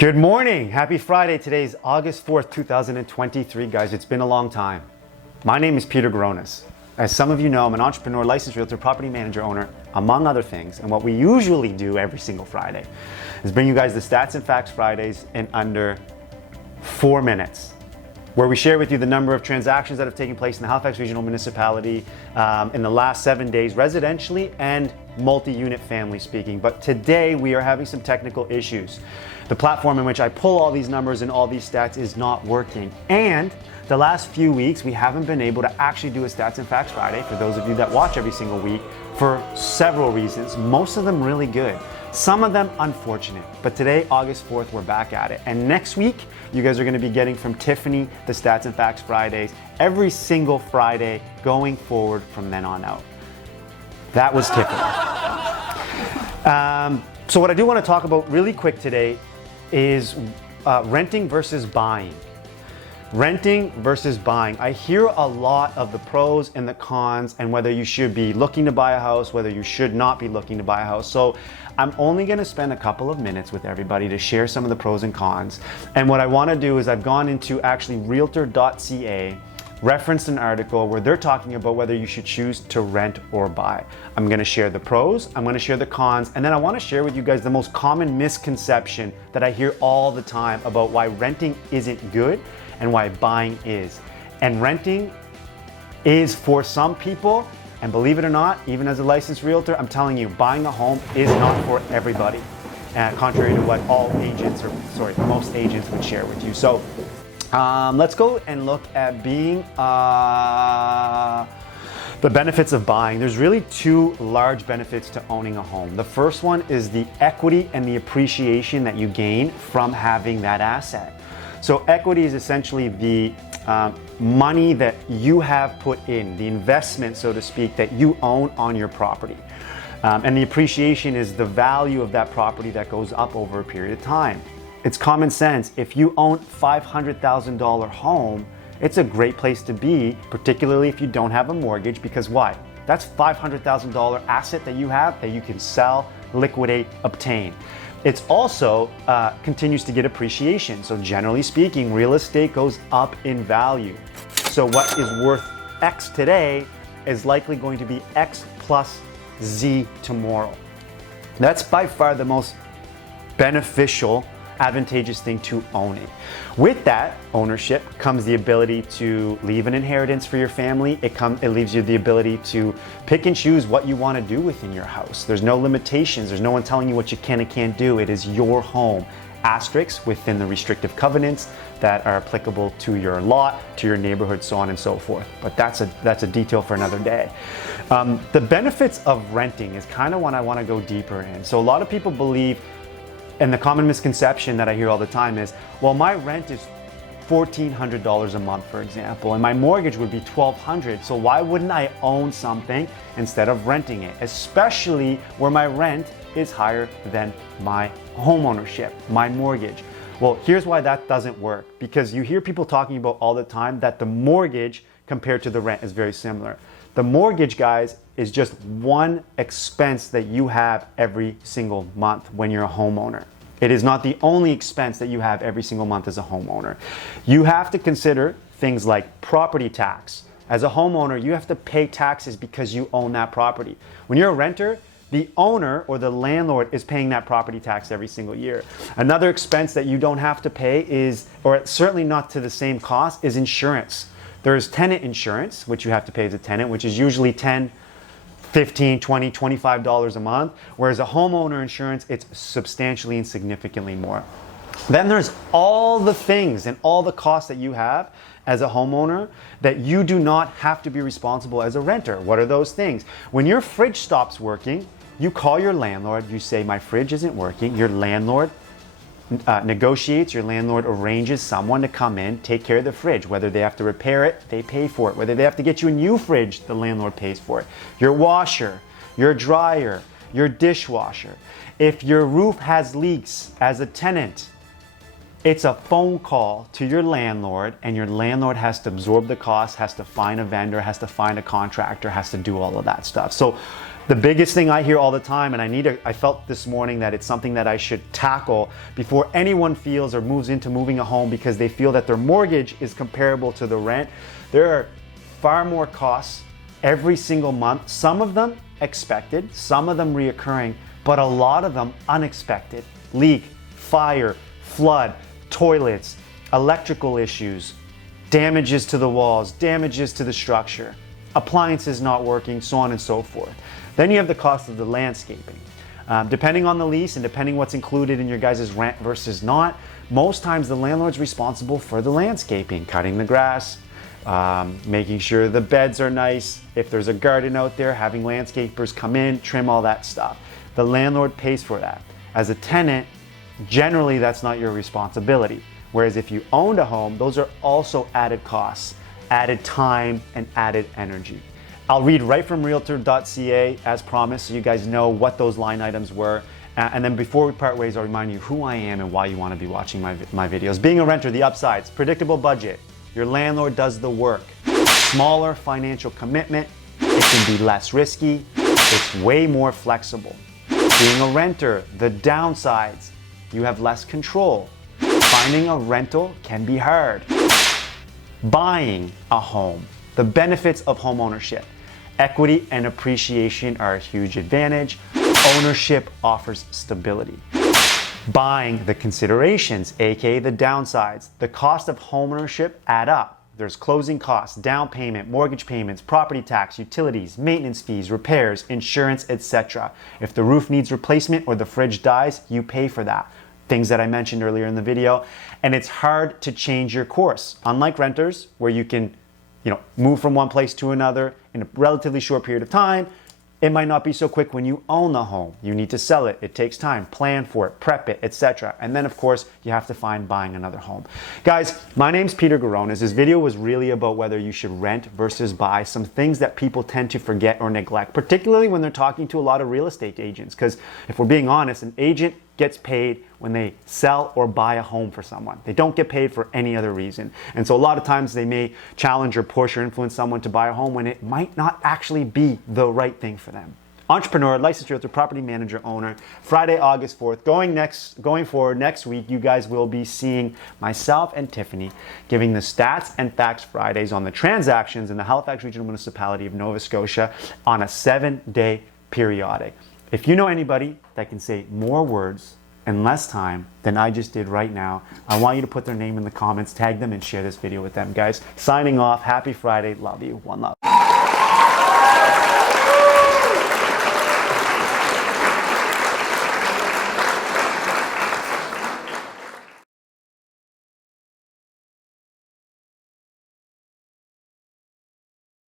Good morning. Happy Friday. Today's August 4th, 2023. Guys, it's been a long time. My name is Peter Gronis. As some of you know, I'm an entrepreneur, licensed realtor, property manager, owner, among other things. And what we usually do every single Friday is bring you guys the Stats and Facts Fridays in under 4 minutes, where we share with you the number of transactions that have taken place in the Halifax Regional Municipality in the last 7 days, residentially and multi-unit family speaking. But today we are having some technical issues. The platform in which I pull all these numbers and all these stats is not working. And the last few weeks, we haven't been able to actually do a Stats and Facts Friday, for those of you that watch every single week, for several reasons. Most of them really good. Some of them unfortunate. But today, August 4th, we're back at it. And next week, you guys are gonna be getting from Tiffany the Stats and Facts Fridays every single Friday going forward from then on out. That was Tiffany. So what I do want to talk about really quick today is renting versus buying. Renting versus buying. I hear a lot of the pros and the cons and whether you should be looking to buy a house, whether you should not be looking to buy a house. So I'm only going to spend a couple of minutes with everybody to share some of the pros and cons. And what I want to do is I've gone into actually realtor.ca, referenced an article where they're talking about whether you should choose to rent or buy. I'm gonna share the pros, I'm gonna share the cons, and then I wanna share with you guys the most common misconception that I hear all the time about why renting isn't good and why buying is. And renting is for some people, and believe it or not, even as a licensed realtor, I'm telling you, buying a home is not for everybody, contrary to what most agents would share with you. So let's go and look at the benefits of buying. There's really two large benefits to owning a home. The first one is the equity and the appreciation that you gain from having that asset. So equity is essentially the money that you have put in, the investment, so to speak, that you own on your property. And the appreciation is the value of that property that goes up over a period of time. It's common sense. If you own $500,000 home, it's a great place to be, particularly if you don't have a mortgage, because why? That's $500,000 asset that you have that you can sell, liquidate, obtain. It's also continues to get appreciation. So generally speaking, real estate goes up in value. So what is worth X today is likely going to be X plus Z tomorrow. That's by far the most beneficial, advantageous thing to owning. With that ownership comes the ability to leave an inheritance for your family. It leaves you the ability to pick and choose what you want to do within your house. There's no limitations. There's no one telling you what you can and can't do. It is your home. Asterisks within the restrictive covenants that are applicable to your lot, to your neighborhood, so on and so forth. But that's a detail for another day. The benefits of renting is kind of what I want to go deeper in. So a lot of people believe, and the common misconception that I hear all the time is, well, my rent is $1,400 a month, for example, and my mortgage would be $1,200. So why wouldn't I own something instead of renting it? Especially where my rent is higher than my home ownership, my mortgage. Well, here's why that doesn't work. Because you hear people talking about all the time that the mortgage compared to the rent is very similar. The mortgage, guys, is just one expense that you have every single month when you're a homeowner. It is not the only expense that you have every single month as a homeowner. You have to consider things like property tax. As a homeowner, you have to pay taxes because you own that property. When you're a renter, the owner or the landlord is paying that property tax every single year. Another expense that you don't have to pay is, or certainly not to the same cost, is insurance. There's tenant insurance, which you have to pay as a tenant, which is usually $10, $15, $20, $25 a month, whereas a homeowner insurance, it's substantially and significantly more. Then there's all the things and all the costs that you have as a homeowner that you do not have to be responsible as a renter. What are those things? When your fridge stops working, you call your landlord, you say, my fridge isn't working. Your landlord negotiates, your landlord arranges someone to come in, take care of the fridge. Whether they have to repair it, they pay for it. Whether they have to get you a new fridge, the landlord pays for it. Your washer, your dryer, your dishwasher. If your roof has leaks as a tenant, it's a phone call to your landlord, and your landlord has to absorb the cost, has to find a vendor, has to find a contractor, has to do all of that stuff. So The biggest thing I hear all the time, and I felt this morning that it's something that I should tackle before anyone feels or moves into moving a home because they feel that their mortgage is comparable to the rent. There are far more costs every single month, some of them expected, some of them reoccurring, but a lot of them unexpected. Leak, fire, flood, toilets, electrical issues, damages to the walls, damages to the structure, appliances not working, so on and so forth. Then you have the cost of the landscaping. Depending on the lease and depending what's included in your guys' rent versus not, most times the landlord's responsible for the landscaping, cutting the grass, making sure the beds are nice. If there's a garden out there, having landscapers come in, trim all that stuff. The landlord pays for that. As a tenant, generally that's not your responsibility. Whereas if you owned a home, those are also added costs, added time, and added energy. I'll read right from realtor.ca as promised so you guys know what those line items were. And then before we part ways, I'll remind you who I am and why you want to be watching my videos. Being a renter, the upsides: predictable budget. Your landlord does the work. Smaller financial commitment. It can be less risky. It's way more flexible. Being a renter, the downsides: you have less control. Finding a rental can be hard. Buying a home, the benefits of home ownership. Equity and appreciation are a huge advantage. Ownership offers stability. Buying, the considerations, aka the downsides. The cost of home ownership add up. There's closing costs, down payment, mortgage payments, property tax, utilities, maintenance fees, repairs, insurance, etc. If the roof needs replacement or the fridge dies, you pay for that. Things that I mentioned earlier in the video. And it's hard to change your course. Unlike renters, where you can move from one place to another in a relatively short period of time, it might not be so quick when you own the home. You need to sell it. It takes time, plan for it, prep it, etc. And then of course, you have to find buying another home. Guys, my name's Peter Garonis. This video was really about whether you should rent versus buy, some things that people tend to forget or neglect, particularly when they're talking to a lot of real estate agents. Because if we're being honest, an agent gets paid when they sell or buy a home for someone. They don't get paid for any other reason. And so a lot of times they may challenge or push or influence someone to buy a home when it might not actually be the right thing for them. Entrepreneur, licensed realtor, property manager, owner. Friday, August 4th. Going forward next week, you guys will be seeing myself and Tiffany giving the Stats and Facts Fridays on the transactions in the Halifax Regional Municipality of Nova Scotia on a 7-day periodic. If you know anybody that can say more words in less time than I just did right now, I want you to put their name in the comments, tag them, and share this video with them. Guys, signing off. Happy Friday. Love you. One love.